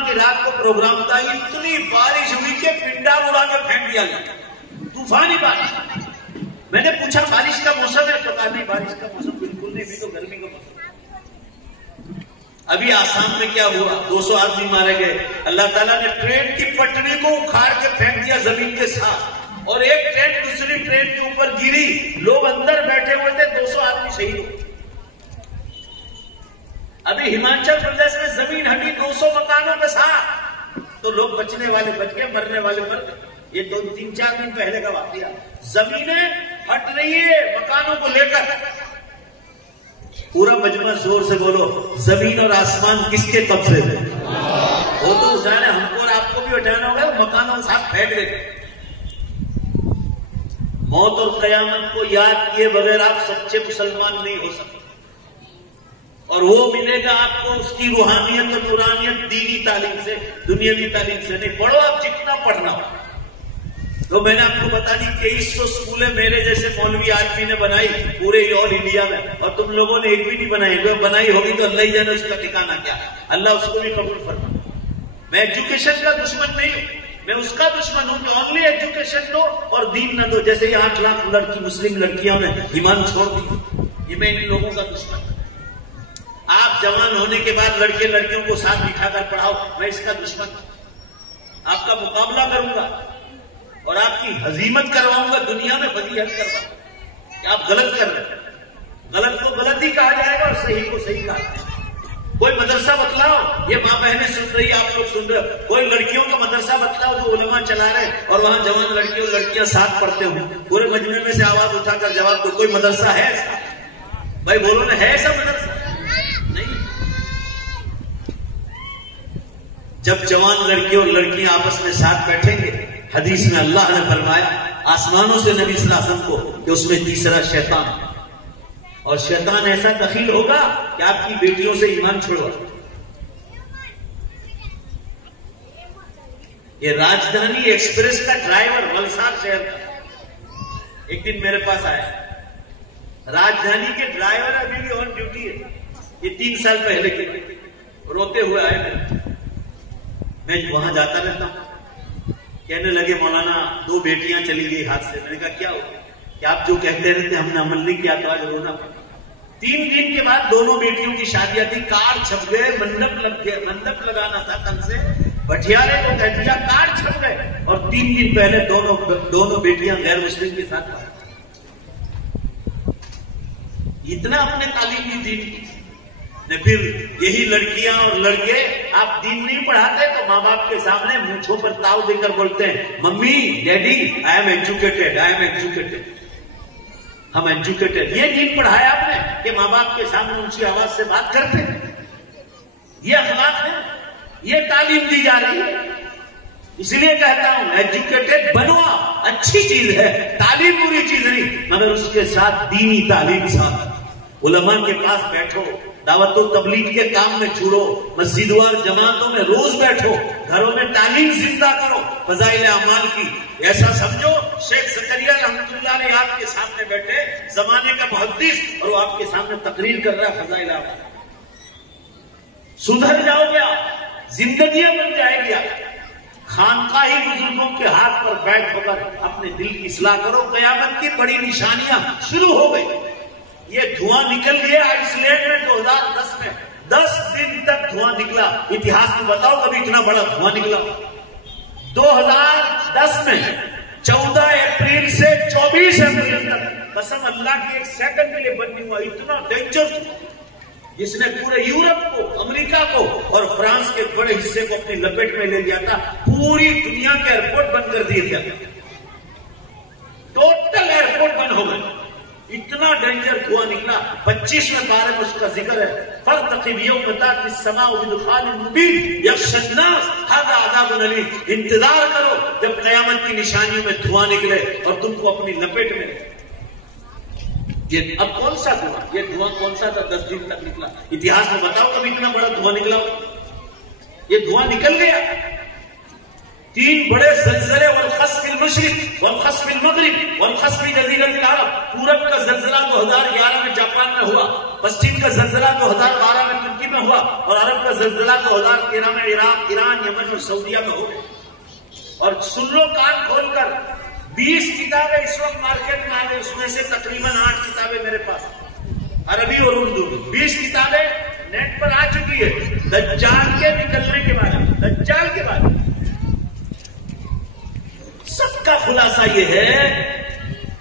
की रात को प्रोग्राम था, इतनी बारिश हुई कि पिंडा उड़ा के फेंक दिया गया, तूफानी बारिश। मैंने पूछा बारिश का मौसम है? तो कहा नहीं, बारिश का मौसम बिल्कुल नहीं, भी तो गर्मी का मौसम। अभी आसाम में क्या हुआ, 200 आदमी मारे गए। अल्लाह ताला ने ट्रेन की पटरी को उखाड़ के फेंक दिया जमीन के साथ, और एक ट्रेन दूसरी ट्रेन के ऊपर गिरी, लोग अंदर बैठे हुए थे, 200 आदमी शहीद हो। अभी हिमाचल प्रदेश में जमीन हटी 200 मकानों के साथ, तो लोग बचने वाले बच गए, मरने वाले मर गए। ये 2-3-4 दिन पहले का वाकया। जमीनें हट रही है मकानों को लेकर। पूरा मजमा जोर से बोलो, जमीन और आसमान किसके कब्जे में? वो तो उठाने हमको और आपको भी उठाना होगा, मकानों के साथ फेंक देंगे। मौत और कयामत को याद किए बगैर आप सच्चे मुसलमान नहीं हो सकते। और वो मिलेगा आपको उसकी रूहानियत और नूरानियत दीनी तालीम से, दुनियावी तालीम से नहीं। पढ़ो आप जितना पढ़ना हो। तो मैंने आपको बता दी 2300 स्कूलें मेरे जैसे मौलवी आदमी ने बनाई पूरे ऑल इंडिया में, और तुम लोगों ने एक भी नहीं बनाई। जो बनाई होगी तो अल्लाह ही जाने उसका ठिकाना क्या है। अल्लाह उसको भी कबूल फरमाए। मैं एजुकेशन का दुश्मन नहीं हूं, मैं उसका दुश्मन हूं कि ओनली एजुकेशन दो और दीन न दो। जैसे ये 8 लाख लड़की मुस्लिम लड़कियों ने ईमान छोड़ दी, ये मैं इन लोगों का दुश्मन। आप जवान होने के बाद लड़के लड़कियों को साथ बिठाकर पढ़ाओ, मैं इसका दुश्मन। आपका मुकाबला करूंगा और आपकी हजीमत करवाऊंगा, दुनिया में फजीहत करवाऊंगा कि आप गलत कर रहे हैं। गलत को गलत ही कहा जाएगा और सही को सही कहा जाएगा। कोई मदरसा बतलाओ, ये माँ बहनें सुन रही, आप लोग सुन रहे हो। कोई लड़कियों का मदरसा बतलाओ जो उलमा चला रहे हैं और वहां जवान लड़की और लड़कियां साथ पढ़ते हो। पूरे मजमे में से आवाज उठाकर जवाब दो, कोई मदरसा है ऐसा? भाई बोलो ना, है ऐसा मदरसा? नहीं। जब जवान लड़की और लड़कियां आपस में साथ बैठेंगे, हदीस में अल्लाह ने फरमाया आसमानों से नबी सल्लल्लाहु अलैहि वसल्लम को कि उसमें तीसरा शैतान, और शैतान ऐसा दखील होगा कि आपकी बेटियों से ईमान छुड़वा। ये राजधानी एक्सप्रेस का ड्राइवर वलसाड शहर का एक दिन मेरे पास आया। राजधानी के ड्राइवर अभी भी ऑन ड्यूटी है, ये 3 साल पहले के, रोते हुए आए। मैं वहां जाता रहता हूं। कहने लगे मौलाना 2 बेटियां चली गई हाथ से। मैंने कहा क्या हो कि आप जो कहते रहते हमने अमल नहीं किया तो आज रोना पड़ा। 3 दिन के बाद दोनों बेटियों की शादियां थी, कार्ड छप गए, मंडप लग गए, मंडप लगाना था तन से, भटियारे को कह दिया, कार्ड छप गए, और 3 दिन पहले दोनों बेटियां गैर मुस्लिम के साथ। इतना अपने तालीम की दी। ने फिर यही लड़कियां और लड़के आप दीन नहीं पढ़ाते तो माँ बाप के सामने मूंछों पर ताव देकर बोलते हैं, mummy daddy I am educated, I am educated, हम एजुकेटेड। ये दीन पढ़ाया आपने कि माँ बाप के सामने ऊंची आवाज से बात करते हैं? ये अखलाक है, ये तालीम दी जा रही है। इसलिए कहता हूं एजुकेटेड बनो, अच्छी चीज है, तालीम बुरी चीज नहीं, मगर उसके साथ दीनी तालीम साथ। उलमा के पास बैठो, दावत तबलीग के काम में जुड़ो, मस्जिदवार जमातों में रोज बैठो, घरों में तालीम जिंदा करो फजाइल अमाल की। ऐसा समझो शेख ज़करिया रहमतुल्लाह अलैह आपके सामने बैठे, जमाने का मुहद्दिस, और वो आपके सामने तकरीर कर रहा है फजाइल अमाल। सुधर जाओगे आप, जिंदगी बन जाएगी आप। खानकाही बुजुर्गों के हाथ पर बैठ होकर अपने दिल की इस्लाह करो। कयामत की बड़ी निशानियां शुरू हो गई। ये धुआं निकल गया आइसलैंड में 2010 में, 10 दिन तक धुआं निकला। इतिहास में बताओ कभी इतना बड़ा धुआं निकला? 2010 में 14 अप्रैल से 24 अप्रैल तक, कसम अल्लाह की, एक सेकंड के लिए बंद नहीं हुआ। इतना डेंजर जिसने पूरे यूरोप को, अमेरिका को और फ्रांस के बड़े हिस्से को अपनी लपेट में ले लिया था। पूरी दुनिया के एयरपोर्ट बंद कर दिए थे, टोटल एयरपोर्ट बंद हो गए। इतना डेंजर धुआं निकला। 25वें पारे में उसका जिक्र है, इंतजार करो जब कयामत की निशानियों में धुआं निकले और तुमको अपनी लपेट में। ये अब कौन सा धुआं, ये धुआं कौन सा था? 10 दिन तक निकला। इतिहास में बताओ कभी इतना बड़ा धुआं निकला? ये धुआं निकल गया। 3 बड़े ज़लज़ले, वल-ख़स्फ़ फ़िल-मशरिक़ वल-ख़स्फ़ फ़िल-मग़रिब वल-ख़स्फ़ फ़ी जज़ीरतिल अरब। पूरब का ज़लज़ला 2011 में जापान में हुआ, पश्चिम का ज़लज़ला 2012 में तुर्की में हुआ, और अरब का ज़लज़ला 2013 में ईरान, यमन और सऊदीया में हो गया। और सुन लो कान खोलकर, 20 किताबें इस वक्त मार्केट में आ गई, उसमें से तकरीबन 8 किताबें मेरे पास, अरबी और उर्दू। 20 किताबें नेट पर आ चुकी है दज्जाल के निकलने के बारे में, दज्जाल के बारे में। सबका खुलासा यह है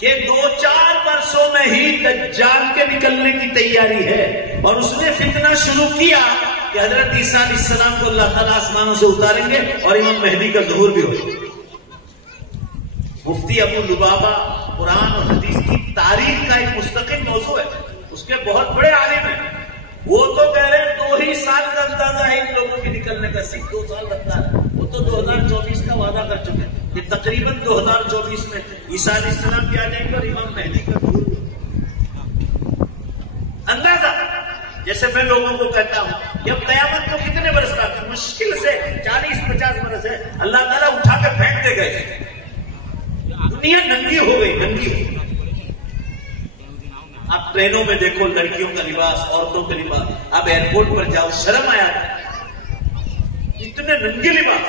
कि 2-4 वर्षों में ही दज्जाल के निकलने की तैयारी है। और उसने फितना शुरू किया कि हजरत ईसा अलैहिस्सलाम को अल्लाह ताला आसमानों से उतारेंगे और इमाम मेहदी का ज़ुहूर भी होगा। मुफ्ती अबू लुबाबा कुरान और हदीस की तारीख का एक मुस्तकिल मौजू है, उसके बहुत बड़े आलिम हैं। वो तो कह रहे हैं 2 ही साल का अंदाजा है इन लोगों के निकलने का, सिर्फ 2 साल लगता है। वो तो 2024 का वादा कर चुके हैं कि तकरीबन 2024 में ईसा अलैहिस्सलाम भी आ जाएंगे और इमाम मेहदी का ज़ुहूर। अंदाजा जैसे मैं लोगों को कहता हूं कि अब कयामत को कितने बरस का, मुश्किल से 40-50 बरस है, अल्लाह ताला उठा के फेंक दे गए। दुनिया नंगी हो गई, नंगी। आप ट्रेनों में देखो लड़कियों का लिबास, औरतों का लिबास। आप एयरपोर्ट पर जाओ, शर्म आया, इतने नंगे लिबास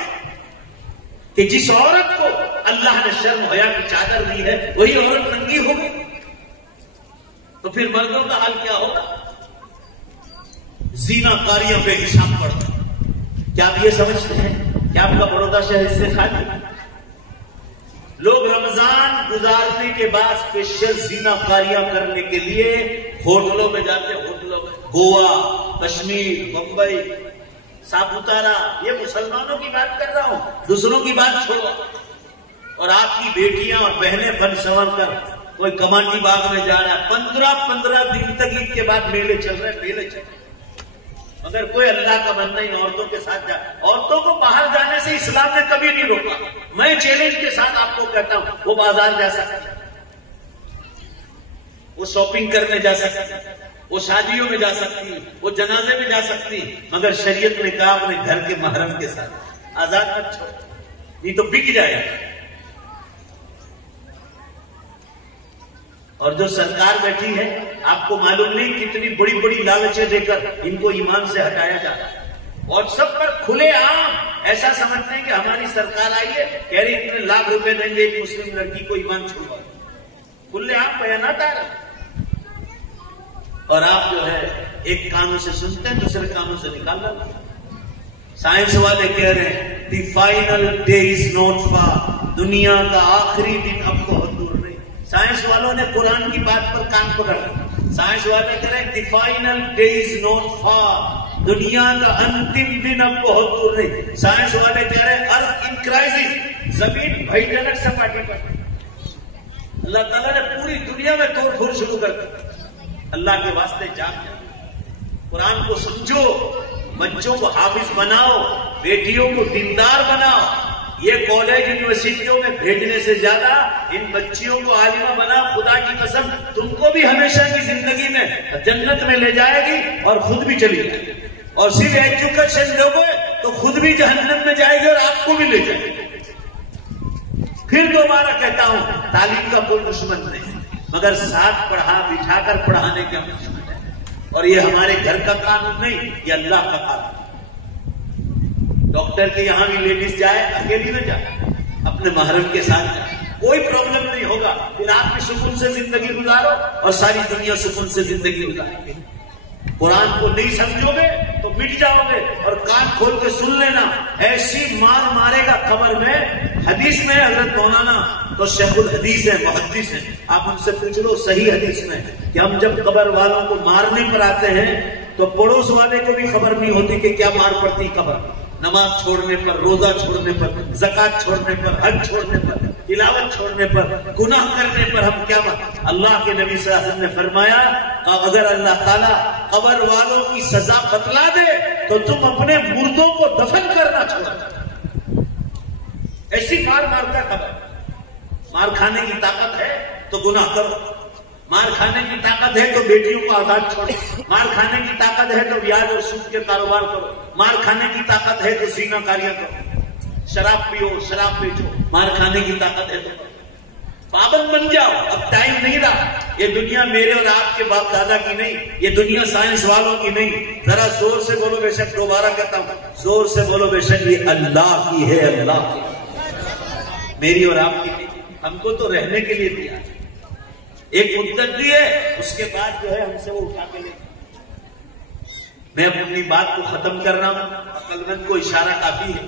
कि जिस औरत को अल्लाह ने शर्म हया की चादर दी है वही औरत नंगी हो गई। तो फिर मर्दों का हाल क्या होगा? ज़िनाकारियों पे हिसाब पड़ता। क्या आप ये समझते हैं कि आपका बड़ौदा शहर इससे खाली? लोग रमजान गुजारने के बाद स्पेशल ज़िनाकारियां करने के लिए होटलों में जाते हैं। होटलों में गोवा, कश्मीर, मुंबई, सापुतारा, ये मुसलमानों की बात कर रहा हूं, दूसरों की बात छोड़ो। और आपकी बेटियां और बहनें बन संवर कर कोई कमांडी बाग में जा रहा है, 15 दिन तक ईद के बाद मेले चल रहे, मेले चल रहे। अगर कोई अल्लाह का बंदा इन औरतों के साथ जा, औरतों को बाहर जाने से इस्लाम ने कभी नहीं रोका। मैं चैलेंज के साथ आपको कहता हूं, वो बाजार जा सकती, वो शॉपिंग करने जा सकती, वो शादियों में जा सकती, वो जनाजे में जा सकती, मगर शरीयत ने कहा अपने घर के महरम के साथ आजाद मत छोड़ो, नहीं तो बिक जाएगा। और जो सरकार बैठी है, आपको मालूम नहीं कितनी बड़ी बड़ी लालचें देकर इनको ईमान से हटाया जा रहा है। व्हाट्सएप पर खुलेआम ऐसा समझते हैं कि हमारी सरकार आई है, कह रही इतने लाख रुपए देंगे एक मुस्लिम लड़की को ईमान छुड़वा। खुलेआम बयानात आ रहा। और आप जो है एक कानों से सुनते हैं, दूसरे कानों से निकाल रहे। साइंस वाले कह रहे हैं the final day is not far, दुनिया का आखिरी दिन अब बहुत दूर नहीं। साइंस वालों ने कुरान की बात पर कान पकड़ा, साइंस वाले कह रहे हैं the final day is not far, दुनिया का अंतिम दिन अब बहुत दूर नहीं। साइंस वाले कह रहे हैं अर्थ इन क्राइसिस, जमीन भयजनक सपाटी पर। अल्लाह ताला ने पूरी दुनिया में तोड़ फोड़ शुरू कर दी। अल्लाह के वास्ते जाग, कुरान को समझो, बच्चों को हाफिज बनाओ, बेटियों को दीनदार बनाओ। ये कॉलेज यूनिवर्सिटियों में भेजने से ज्यादा इन बच्चियों को आलिमा बना, खुदा की कसम तुमको भी हमेशा की जिंदगी में जन्नत में ले जाएगी और खुद भी चली जाएगी। और सिर्फ एजुकेशन दोगे तो खुद भी जहन्नम में जाएगी और आपको भी ले जाएगी। फिर दोबारा कहता हूं, तालीम का कोई दुश्मन नहीं, मगर साथ पढ़ा बिठाकर पढ़ाने के हम दुश्मन है। और ये हमारे घर का कानून नहीं, ये अल्लाह का कानून। डॉक्टर के यहां भी लेडीज जाए, अकेली न जाए, अपने महरम के साथ जाए, कोई प्रॉब्लम नहीं होगा। फिर आप भी सुकून से जिंदगी गुजारो और सारी दुनिया सुकून से जिंदगी गुजारेगी। कुरान को नहीं समझोगे तो मिट जाओगे। और कान खोल के सुन लेना, ऐसी मार मारेगा कब्र में। हदीस में हजरत मौलाना तो शेखुल हदीस है, मुहद्दिस है, आप उनसे पूछ लो सही हदीस में कि हम जब कब्र वालों को मारने पर आते हैं तो पड़ोस वाले को भी खबर नहीं होती कि क्या मार पड़ती कब्र। नमाज छोड़ने पर, रोजा छोड़ने पर, ज़कात छोड़ने पर, हज छोड़ने पर, तिलावत छोड़ने पर, गुनाह करने पर हम क्या अल्लाह के नबी सल्लल्लाहु अलैहि वसल्लम ने फरमाया, अगर अल्लाह ताला कब्र वालों की सजा बतला दे तो तुम अपने मुर्दों को दफन करना छोड़ दो। ऐसी मार मारता कब्र। मार खाने की ताकत है तो गुनाह करो, मार खाने की ताकत है तो बेटियों को आजाद छोड़ो, मार खाने की ताकत है तो ब्याज और सूद के कारोबार करो, मार खाने की ताकत है तो ज़िनाकारियां करो, शराब पियो, शराब बेचो, मार खाने की ताकत है तो पाबंद बन जाओ। अब टाइम नहीं रहा। ये दुनिया मेरे और आपके बाप दादा की नहीं, ये दुनिया साइंस वालों की नहीं। जरा जोर से बोलो बेशक, दोबारा कहता हूं, जोर से बोलो बेशक, ये अल्लाह की है, अल्लाह की, मेरी और आपकी नहीं। हमको तो रहने के लिए दिया, एक मुद्दत दी है, उसके बाद जो है हमसे वो उठा के ले। मैं अपनी बात को खत्म कर रहा हूं, अक्लमंद को इशारा काफी है।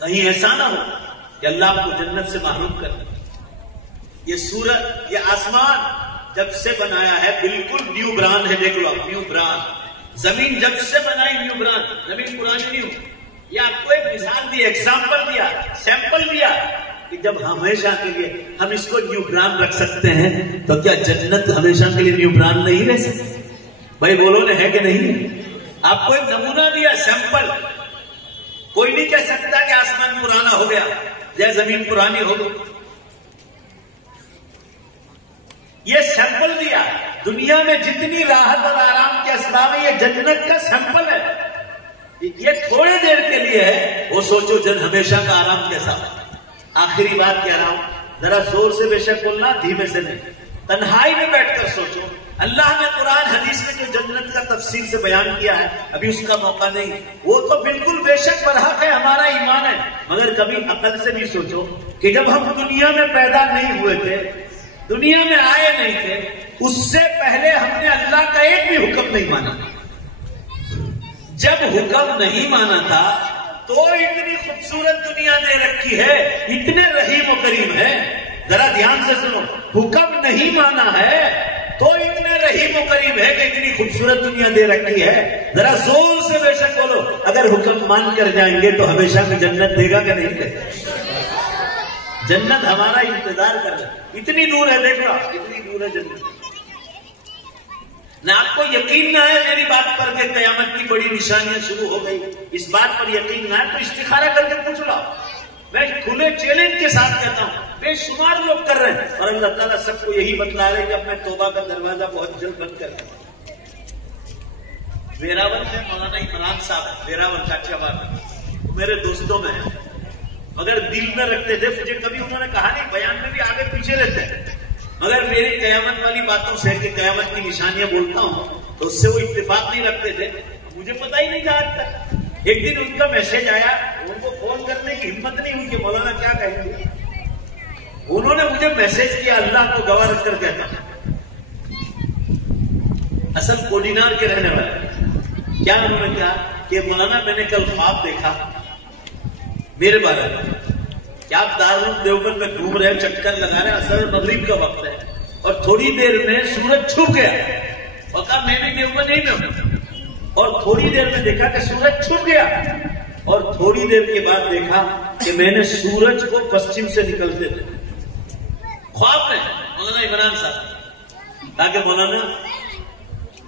कहीं ऐसा ना हो कि अल्लाह को जन्नत से महरूम कर दे। ये सूरत, ये आसमान जब से बनाया है बिल्कुल न्यू ब्रांड है। देख लो आप, न्यू ब्रांड। जमीन जब से बनाई न्यू ब्रांड, जमीन पुरानी नहीं हुई। ये आपको एक मिसाल दी, एग्जाम्पल दिया, सैंपल दिया कि जब हमेशा के लिए हम इसको न्यू ब्रांड रख सकते हैं तो क्या जन्नत हमेशा के लिए न्यू ब्रांड नहीं रह सकती? भाई बोलो ना, है कि नहीं? आपको एक नमूना दिया, सैंपल। कोई नहीं कह सकता कि आसमान पुराना हो गया या जमीन पुरानी हो गई। ये सैंपल दिया। दुनिया में जितनी राहत और आराम के असबाब है, ये जन्नत का सैंपल है। ये थोड़े देर के लिए है, वो सोचो जन हमेशा का आराम कैसा है। आखिरी बात कह रहा हूं, जरा जोर से बेशक बोलना, धीमे से नहीं। तन्हाई में बैठकर सोचो, अल्लाह ने कुरान हदीस में जो जन्नत का तफसील से बयान किया है, अभी उसका मौका नहीं। वो तो बिल्कुल बेशक बरहक है, हमारा ईमान है। मगर कभी अकल से भी सोचो कि जब हम दुनिया में पैदा नहीं हुए थे, दुनिया में आए नहीं थे, उससे पहले हमने अल्लाह का एक भी हुक्म नहीं माना। जब हुक्म नहीं माना था तो इतनी खूबसूरत दुनिया दे रखी है, इतने रहीम और करीम है। जरा ध्यान से सुनो, हुक्म नहीं माना है तो इतने रहीम और करीम है कि इतनी खूबसूरत दुनिया दे रखी है। जरा जोर से बेशक बोलो, अगर हुक्म मान कर जाएंगे तो हमेशा की जन्नत देगा कि नहीं देगा? जन्नत हमारा इंतजार कर रहा है, इतनी दूर है। देख लो, इतनी दूर है जन्नत। ना आपको यकीन ना है मेरी बात पर कि कयामत की बड़ी निशानियां शुरू हो गई, इस बात पर यकीन ना है तो इस्तिखारा करके पूछ लो। मैं खुले चैलेंज के साथ कहता हूं, बेशुमार लोग कर रहे हैं और अल्लाह ताला सबको यही बतला रहे हैं कि अपने तौबा का दरवाजा बहुत जल्द बंद कर रहे हैं। वेरावल में मौलाना इमरान साहब, वेरावल काठियावाड़, मेरे दोस्तों में है, मगर दिल में रखते थे। मुझे कभी उन्होंने कहा नहीं, बयान में भी आगे पीछे रहते हैं, मगर मेरी कयामत वाली बातों से कि कयामत की निशानियां बोलता हूं तो उससे वो इत्तेफाक नहीं रखते थे। मुझे पता ही नहीं था आज तक। एक दिन उनका मैसेज आया, उनको फोन करने की हिम्मत नहीं हुई कि मौलाना क्या कहेंगे। उन्होंने मुझे मैसेज किया, अल्लाह को गवाह रखकर कहता, असल कोडिनार के रहने वाले। क्या उन्होंने कहा कि मौलाना मैंने कल ख्वाब देखा मेरे बारे में क्या दारुल देवबंद में घूम रहे, चक्कर लगा रहे, असर मगरिब का वक्त है और थोड़ी देर में सूरज छुप गया और कहा मैं भी देवबंद नहीं में, और थोड़ी देर में देखा कि सूरज छुप गया और थोड़ी देर के बाद देखा कि मैंने सूरज को पश्चिम से निकलते थे ख्वाब में। मौलाना इमरान साहब कहा कि मौलाना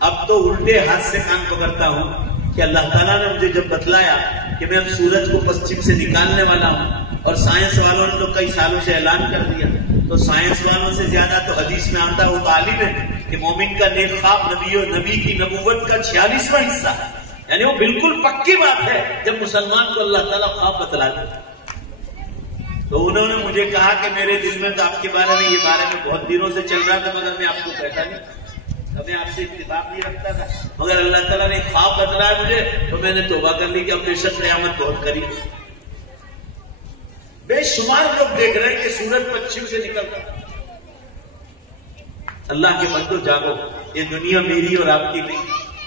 अब तो उल्टे हाथ से कान पकड़ता हूं कि अल्लाह ताला ने मुझे जब बतलाया कि मैं अब सूरज को पश्चिम से निकालने वाला हूं, और साइंस वालों ने तो कई सालों से ऐलान कर दिया, तो साइंस वालों से ज्यादा तो हदीस में आता वो तालीम है कि मोमिन का नेक ख्वाब नबी की नबूवत का 46वां हिस्सा, यानी वो बिल्कुल पक्की बात है जब मुसलमान को अल्लाह ताला ख्वाब बतला दे। तो उन्होंने मुझे कहा कि मेरे दिल में तो आपके बारे में बहुत दिनों से चल रहा था, मगर मैं आपको कहता नहीं, कभी आपसे इत्तेफाक नहीं रखता था, मगर अल्लाह ताला ने ख्वाब बतलाया मुझे तो मैंने तौबा कर ली कि अब बेशक क़यामत बहुत करीब। बेशुमार लोग देख रहे हैं कि सूरज पश्चिम से निकलता। अल्लाह के बंदो जागो, ये दुनिया मेरी और आपकी नहीं,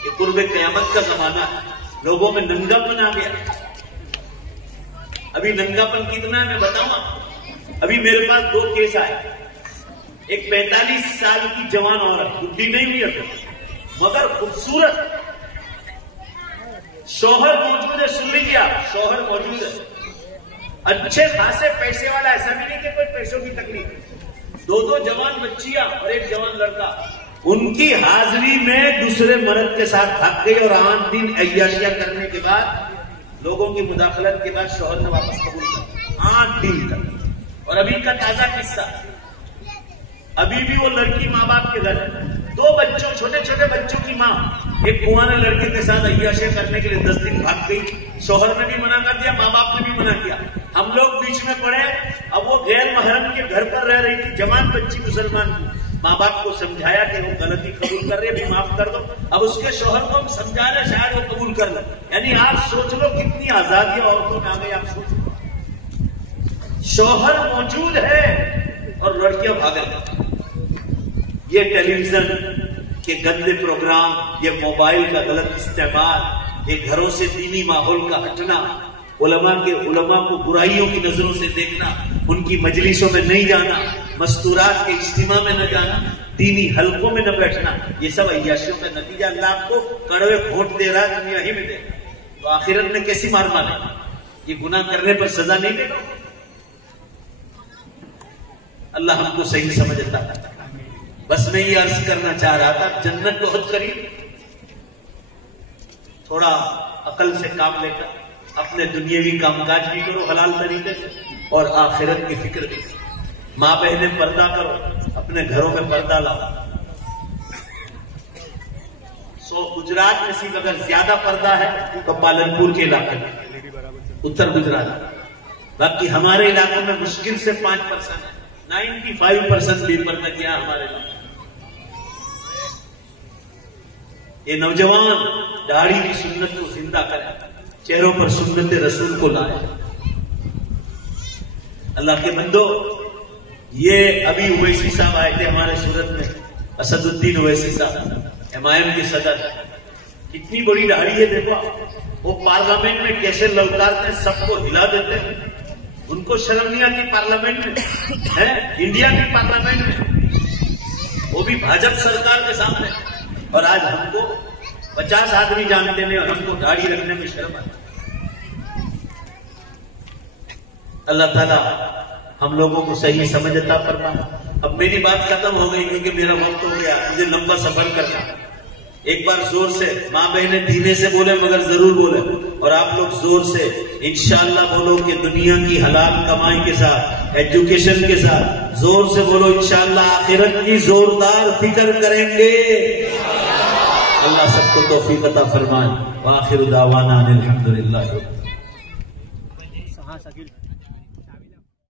ये कुर्बे क़यामत का जमाना है। लोगों में नंगापन आ गया। अभी नंगापन कितना है मैं बताऊं। अभी मेरे पास 2 केस आए, एक 45 साल की जवान औरत, बुद्धि नहीं हुई अभी मगर खूबसूरत, शौहर मौजूद है, सुन लीजिए आप, शौहर मौजूद है, अच्छे खासे पैसे वाला, ऐसा भी नहीं कि कोई पैसों की तकलीफ। 2 जवान बच्चियां और एक जवान लड़का, उनकी हाजिरी में दूसरे मर्द के साथ भाग गई और 8 दिन अय्याशियां करने के बाद, लोगों की मुदाखलत के बाद शौहर ने वापस कबूल कर 8 दिन तक। और अभी का ताजा किस्सा, अभी भी वो लड़की माँ बाप के घर, 2 बच्चों, छोटे छोटे बच्चों की माँ एक कुंवारे लड़के के साथ अय्याशियां करने के लिए 10 दिन भाग गई। शौहर ने भी मना कर दिया, माँ बाप ने भी मना किया, हम लोग बीच में पड़े। अब वो गैर महरम के घर पर रह रही थी, जवान बच्ची मुसलमान की, माँ बाप को समझाया कि वो गलती कबूल कर रही है, अभी माफ कर दो। अब उसके शौहर को हम समझा रहे, शायद वो कबूल कर लो। यानी आप सोच लो कितनी आजादी औरतों में आ गई, आप सोच लो। शौहर मौजूद है और लड़कियां भाग। ये टेलीविजन के गंदे प्रोग्राम, ये मोबाइल का गलत इस्तेमाल, ये घरों से दीनी माहौल का हटना, उलमा को बुराइयों की नजरों से देखना, उनकी मजलिसों में नहीं जाना, मस्तूरात के इज्तिमा में न जाना, दीनी हलकों में न बैठना, ये सब अय्याशियों का नतीजा। अल्लाह आपको कड़वे घोट दे रहा है, दुनिया ही में दे, तो आखिरत में कैसी मार मारे? ये गुनाह करने पर सजा नहीं देगा। अल्लाह हमको सही समझता है। बस मैं ये अर्ज करना चाह रहा था, जन्नत बहुत करीब, थोड़ा अकल से काम लेकर अपने दुनियावी कामकाज भी करो हलाल तरीके से, और आखिरत की फिक्र भी। माँ बहनें पर्दा करो, अपने घरों में पर्दा लाओ। गुजरात में सिर्फ अगर ज्यादा पर्दा है तो पालनपुर के इलाके में, उत्तर गुजरात, बाकी हमारे इलाकों में मुश्किल से 5% है, 95% बेपर्दा किया हमारे इलाके। ये नौजवान दाढ़ी की सुन्नत को जिंदा करें, चेहरों पर सुन्नत रसूल को लाए। अल्लाह के बंदो, ये अभी ओवैसी साहब आए थे हमारे सूरत में, असदुद्दीन ओवैसी साहब, MIM के सदर, कितनी बड़ी दाढ़ी है देखो। वो पार्लियामेंट में कैसे ललकारते हैं, सबको हिला देते हैं, उनको शर्म नहीं आती पार्लियामेंट में, है इंडिया की पार्लियामेंट में, वो भी भाजपा सरकार के सामने। और आज हमको 50 आदमी जानते नहीं और हमको दाढ़ी रखने में शर्म आती। अल्लाह ताला हम लोगों को सही समझता फरमा। अब मेरी बात खत्म हो गई क्योंकि मेरा वक्त हो गया, मुझे लंबा सफर करना। एक बार जोर से, माँ बहनें धीमे से बोले मगर जरूर बोले, और आप लोग जोर से इंशाअल्लाह बोलो कि दुनिया की हलाल कमाई के साथ, एजुकेशन के साथ जोर से बोलो इंशाअल्लाह आखिरत की जोरदार फिक्र करेंगे। अल्लाह सबको तौफीक अता फरमाए। व आखिर दावाना अनिल हम्दुलिल्लाह।